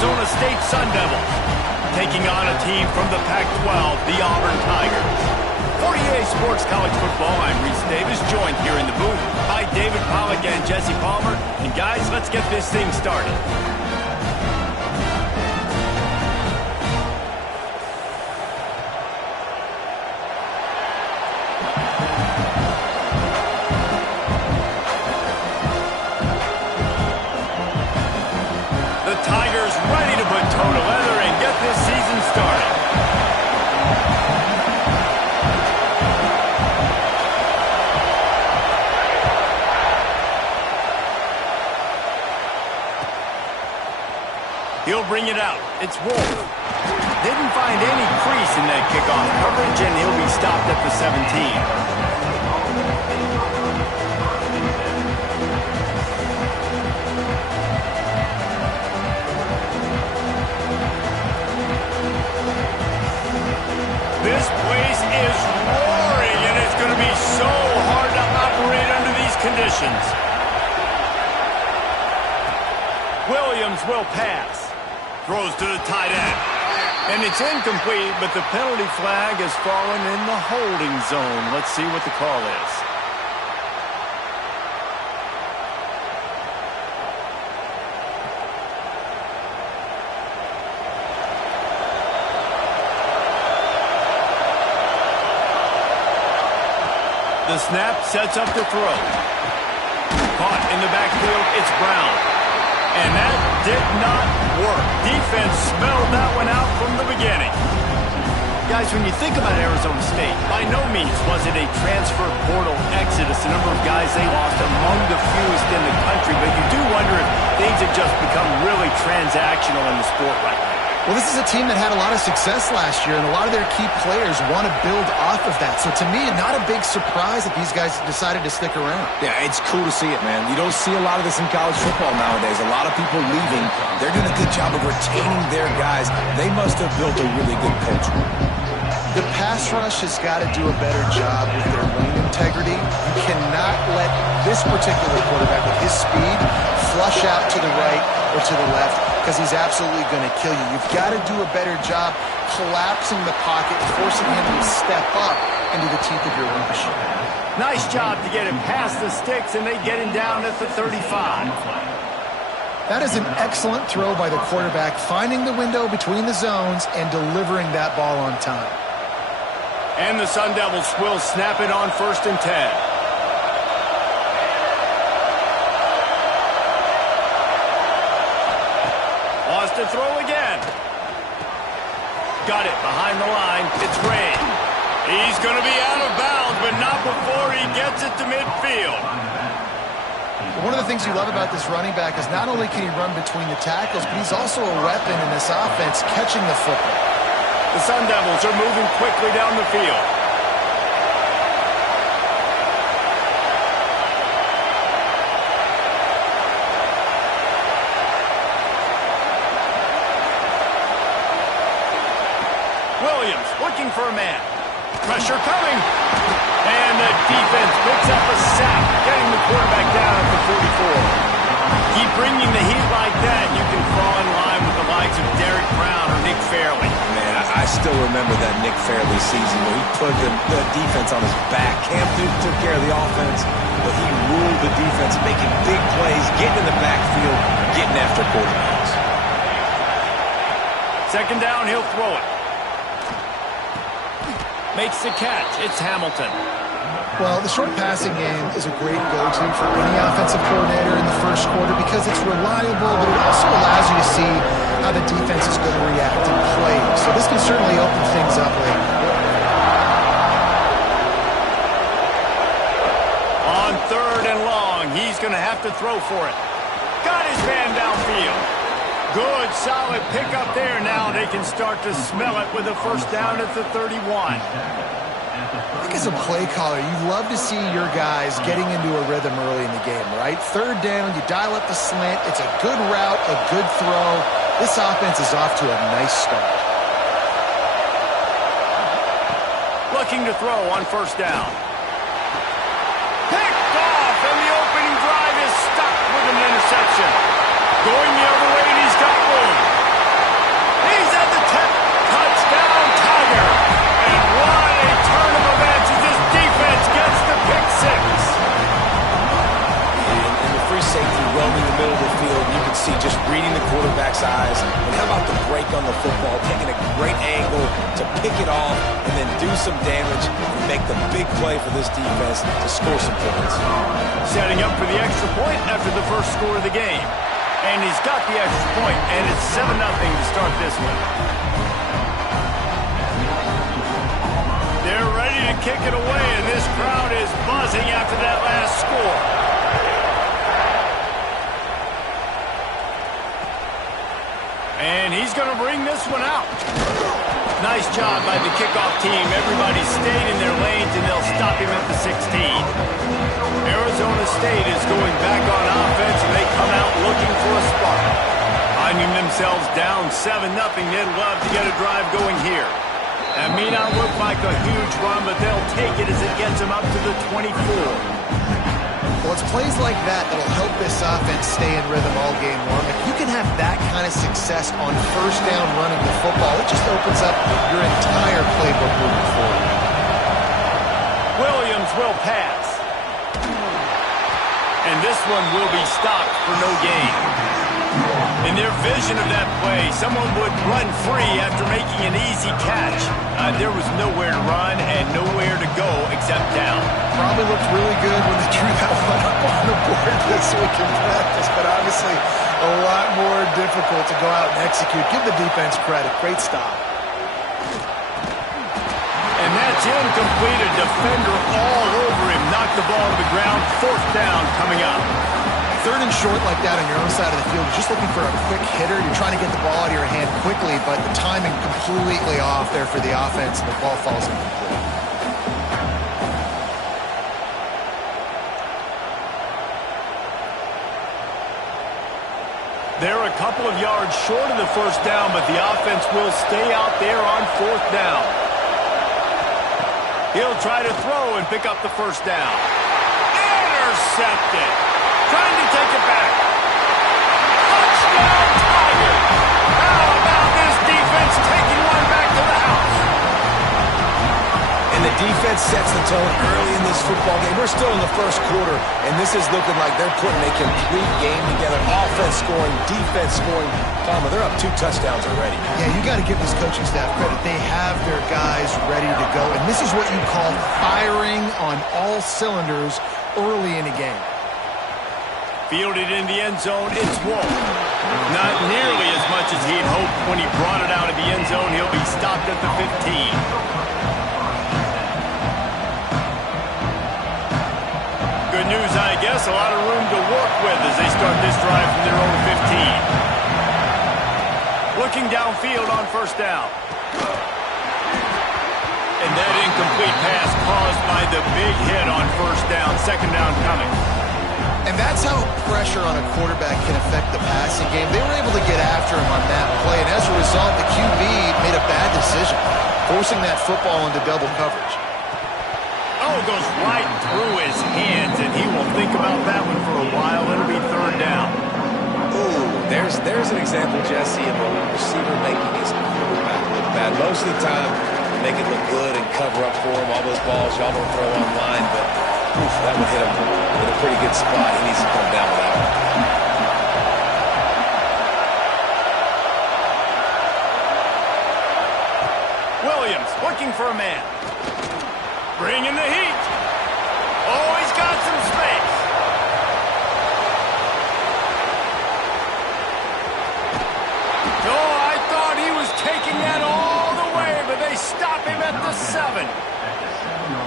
Arizona State Sun Devils, taking on a team from the Pac-12, the Auburn Tigers. For EA Sports College Football, I'm Reese Davis, joined here in the booth by David Pollack and Jesse Palmer. And guys, let's get this thing started. The Tigers ready to put toe to leather and get this season started. He'll bring it out. It's Wolf. Didn't find any crease in that kickoff coverage, and he'll be stopped at the 17. This place is roaring, and it's going to be so hard to operate under these conditions. Williams will pass. Throws to the tight end. And it's incomplete, but the penalty flag has fallen in the holding zone. Let's see what the call is. The snap sets up the throw. Caught in the backfield, it's Brown. And that did not work. Defense smelled that one out from the beginning. Guys, when you think about Arizona State, by no means was it a transfer portal exodus. The number of guys they lost among the fewest in the country, but you do wonder if things have just become really transactional in the sport right now. Well, this is a team that had a lot of success last year, and a lot of their key players want to build off of that. So to me, not a big surprise that these guys decided to stick around. Yeah, it's cool to see it, man. You don't see a lot of this in college football nowadays. A lot of people leaving. They're doing a good job of retaining their guys. They must have built a really good culture. The pass rush has got to do a better job with their lane integrity. You cannot let this particular quarterback with his speed flush out to the right or to the left, because he's absolutely going to kill you. You've got to do a better job collapsing the pocket, forcing him to step up into the teeth of your rush. Nice job to get him past the sticks, and they get him down at the 35. That is an excellent throw by the quarterback, finding the window between the zones and delivering that ball on time. And the Sun Devils will snap it on 1st and 10. To throw again. Got it behind the line. It's Ray. He's going to be out of bounds, but not before he gets it to midfield. One of the things you love about this running back is not only can he run between the tackles, but he's also a weapon in this offense catching the football. The Sun Devils are moving quickly down the field. Williams looking for a man. Pressure coming. And the defense picks up a sack, getting the quarterback down at the 44. Keep bringing the heat like that, you can fall in line with the likes of Derek Brown or Nick Fairley. Man, I still remember that Nick Fairley season where he put the defense on his back. Cam Newton took care of the offense, but he ruled the defense, making big plays, getting in the backfield, getting after quarterbacks. Second down, he'll throw it. Makes the catch. It's Hamilton. Well, the short passing game is a great go-to for any offensive coordinator in the first quarter because it's reliable, but it also allows you to see how the defense is going to react and play. So this can certainly open things up later. On 3rd and long, he's going to have to throw for it. Got his man downfield. Good, solid pickup there. Now they can start to smell it with a first down at the 31. I think as a play caller, you love to see your guys getting into a rhythm early in the game, right? 3rd down, you dial up the slant. It's a good route, a good throw. This offense is off to a nice start. Looking to throw on 1st down. Picked off, and the opening drive is stuck with an interception. Going the other way, and he's got room. size. And how about the break on the football, taking a great angle to pick it off and then do some damage and make the big play for this defense to score some points. Setting up for the extra point after the first score of the game. And he's got the extra point, and it's 7-0 to start this one. They're ready to kick it away, and this crowd is buzzing after that last score. And he's going to bring this one out. Nice job by the kickoff team. Everybody stayed in their lanes, and they'll stop him at the 16. Arizona State is going back on offense, and they come out looking for a spark. Finding themselves down 7-0, they'd love to get a drive going here. That may not look like a huge run, but they'll take it as it gets them up to the 24. Well, it's plays like that that'll help this offense stay in rhythm all game long. If you can have that kind of success on first down running the football, it just opens up your entire playbook moving forward. Williams will pass. And this one will be stopped for no gain. In their vision of that play, someone would run free after making an easy catch. There was nowhere to run and nowhere to go except down. Probably looked really good when they drew that one up on the board this week in practice, but obviously a lot more difficult to go out and execute. Give the defense credit. Great stop. And that's incomplete. A defender all over him. Knocked the ball to the ground. 4th down coming up. 3rd and short like that on your own side of the field. You're just looking for a quick hitter. You're trying to get the ball out of your hand quickly, but the timing completely off there for the offense, and the ball falls incomplete. They're a couple of yards short of the 1st down, but the offense will stay out there on 4th down. He'll try to throw and pick up the 1st down. Intercepted. Trying to take it back. Touchdown, Tigers! How about this defense taking one back to the house? And the defense sets the tone early in this football game. We're still in the first quarter, and this is looking like they're putting a complete game together. Offense scoring, defense scoring. Palmer, they're up 2 touchdowns already. Yeah, you got to give this coaching staff credit. They have their guys ready to go, and this is what you call firing on all cylinders early in a game. Fielded in the end zone, it's Wolf. Not nearly as much as he'd hoped when he brought it out of the end zone. He'll be stopped at the 15. Good news, I guess. A lot of room to work with as they start this drive from their own 15. Looking downfield on 1st down. And that incomplete pass caused by the big hit on 1st down. 2nd down coming. And that's how pressure on a quarterback can affect the passing game. They were able to get after him on that play, and as a result, the QB made a bad decision, forcing that football into double coverage. Oh, goes right through his hands, and he will think about that one for a while. It'll be 3rd down. Ooh, there's an example, Jesse, of a receiver making his quarterback look bad. Most of the time, make it look good and cover up for him. All those balls y'all don't throw online, but oof, that would hit him in a pretty good spot. He needs to come down with that one. Williams looking for a man. Bringing the heat. Oh, he's got some space. Oh, I thought he was taking that all the way, but they stop him at the 7.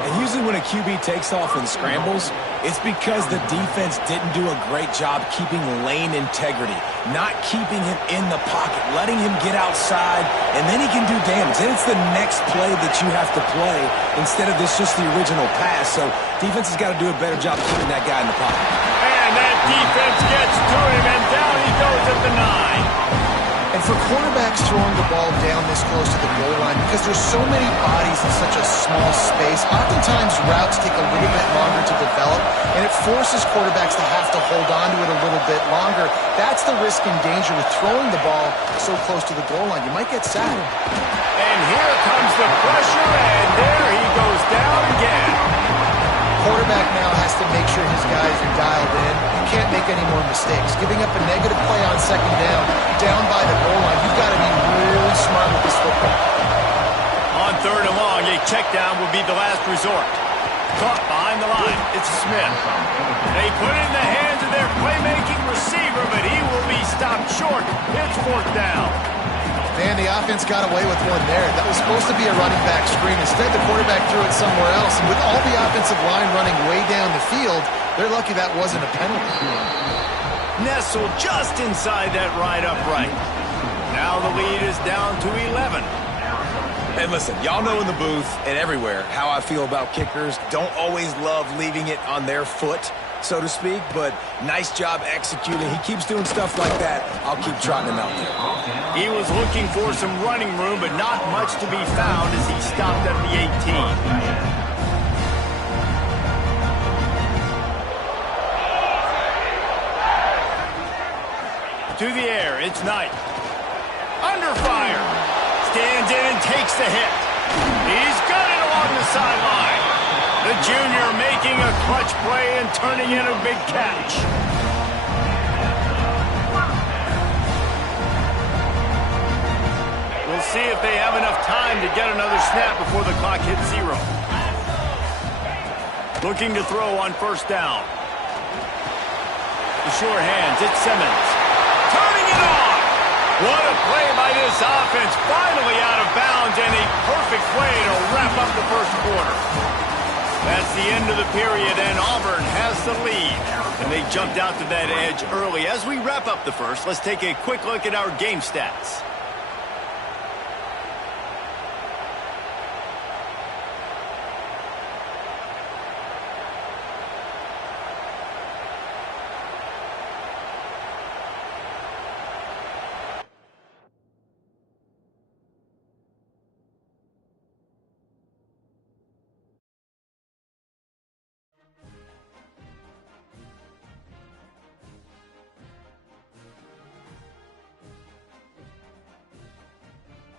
And usually when a QB takes off and scrambles, it's because the defense didn't do a great job keeping lane integrity, not keeping him in the pocket, letting him get outside, and then he can do damage. Then it's the next play that you have to play instead of this just the original pass. So defense has got to do a better job keeping that guy in the pocket. And that defense gets to him, and down he goes at the 9. And for quarterbacks throwing the ball down this close to the goal line, because there's so many bodies in such a small space, oftentimes routes take a little bit longer to develop, and it forces quarterbacks to have to hold on to it a little bit longer. That's the risk and danger with throwing the ball so close to the goal line. You might get sacked. And here comes the pressure, and there he goes down again. quarterback now has to make sure his guys are dialed in. You can't make any more mistakes. Giving up a negative play on second down by the goal line, you've got to be really smart with this football. On third and long, a check down would be the last resort. Caught behind the line. It's Smith. They put it in the hands of their playmaking receiver, but he will be stopped short. It's fourth down. Man, the offense got away with one there. That was supposed to be a running back screen. Instead, the quarterback threw it somewhere else. And with all the offensive line running way down the field, they're lucky that wasn't a penalty. Nestled just inside that right upright. Now the lead is down to 11. And listen, y'all know in the booth and everywhere how I feel about kickers. Don't always love leaving it on their foot, so to speak, but nice job executing. He keeps doing stuff like that. I'll keep trotting him out there. He was looking for some running room, but not much to be found as he stopped at the 18. To the air, it's Knight. Under fire. Stands in and takes the hit. He's got it along the sideline. The junior making a clutch play and turning in a big catch. We'll see if they have enough time to get another snap before the clock hits 0. Looking to throw on first down. The sure hands, it's Simmons. Turning it on! What a play by this offense. Finally out of bounds and a perfect play to wrap up the first quarter. That's the end of the period and Auburn has the lead. And they jumped out to that edge early. As we wrap up the first, let's take a quick look at our game stats.